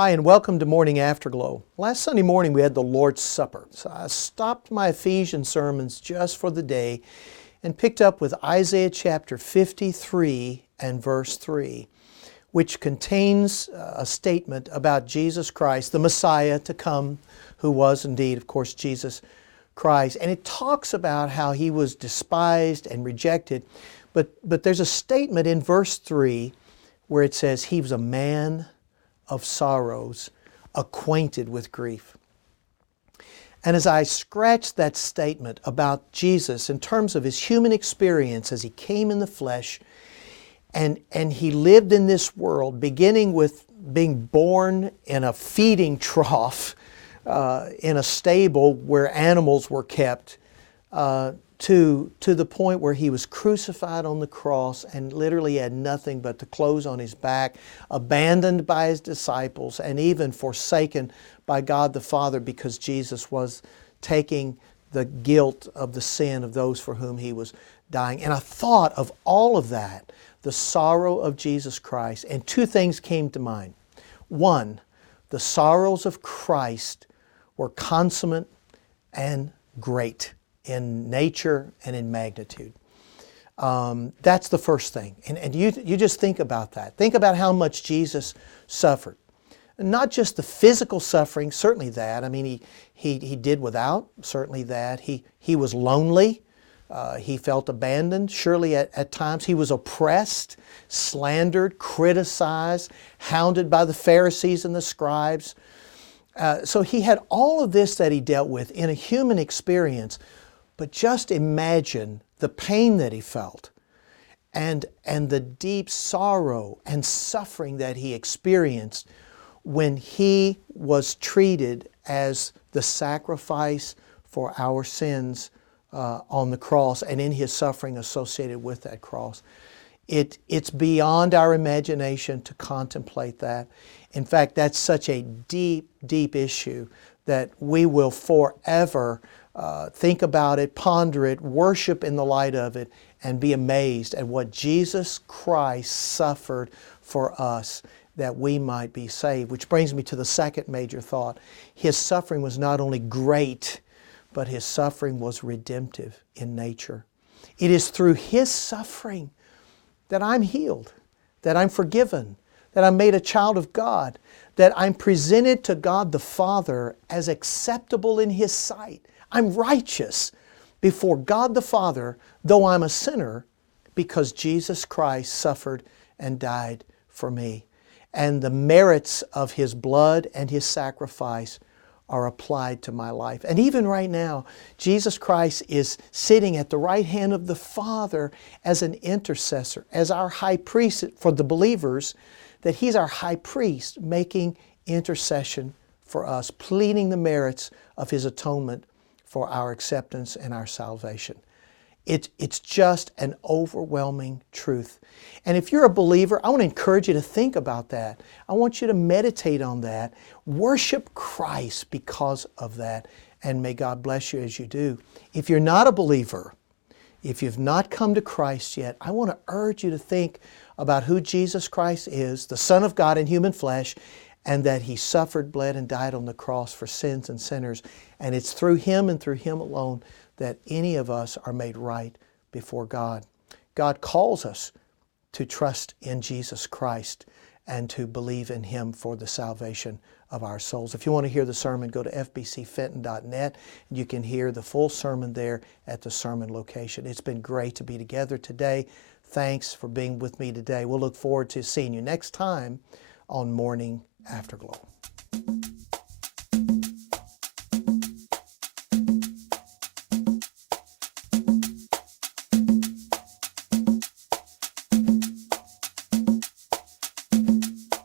Hi, and welcome to Morning Afterglow. Last Sunday morning we had the Lord's Supper, so I stopped my Ephesians sermons just for the day and picked up with Isaiah chapter 53 and verse 3, which contains a statement about Jesus Christ, the Messiah to come, who was indeed, of course, Jesus Christ. And it talks about how He was despised and rejected, but there's a statement in verse 3 where it says He was a man of sorrows, acquainted with grief. And as I scratched that statement about Jesus in terms of His human experience as He came in the flesh and He lived in this world, beginning with being born in a feeding trough in a stable where animals were kept, to the point where He was crucified on the cross and literally had nothing but the clothes on His back, abandoned by His disciples, and even forsaken by God the Father because Jesus was taking the guilt of the sin of those for whom He was dying. And I thought of all of that, the sorrow of Jesus Christ, and two things came to mind. One, the sorrows of Christ were consummate and great in nature and in magnitude. That's the first thing. And you just think about that. Think about how much Jesus suffered. Not just the physical suffering, certainly that. I mean, he did without, certainly that. He was lonely. He felt abandoned. Surely at times he was oppressed, slandered, criticized, hounded by the Pharisees and the scribes. So he had all of this that he dealt with in a human experience. But just imagine the pain that He felt and the deep sorrow and suffering that He experienced when He was treated as the sacrifice for our sins on the cross and in His suffering associated with that cross. It's beyond our imagination to contemplate that. In fact, that's such a deep, deep issue that we will forever think about it, ponder it, worship in the light of it, and be amazed at what Jesus Christ suffered for us that we might be saved. Which brings me to the second major thought. His suffering was not only great, but His suffering was redemptive in nature. It is through His suffering that I'm healed, that I'm forgiven, that I'm made a child of God, that I'm presented to God the Father as acceptable in His sight. I'm righteous before God the Father, though I'm a sinner, because Jesus Christ suffered and died for me. And the merits of His blood and His sacrifice are applied to my life. And even right now, Jesus Christ is sitting at the right hand of the Father as an intercessor, as our high priest for the believers, that He's our high priest making intercession for us, pleading the merits of His atonement for our acceptance and our salvation. It's just an overwhelming truth. And if you're a believer, I want to encourage you to think about that. I want you to meditate on that. Worship Christ because of that. And may God bless you as you do. If you're not a believer, if you've not come to Christ yet, I want to urge you to think about who Jesus Christ is, the Son of God in human flesh, and that He suffered, bled, and died on the cross for sins and sinners. And it's through Him and through Him alone that any of us are made right before God. God calls us to trust in Jesus Christ and to believe in Him for the salvation of our souls. If you want to hear the sermon, go to fbcfenton.net. You can hear the full sermon there at the sermon location. It's been great to be together today. Thanks for being with me today. We'll look forward to seeing you next time on Morning Afterglow.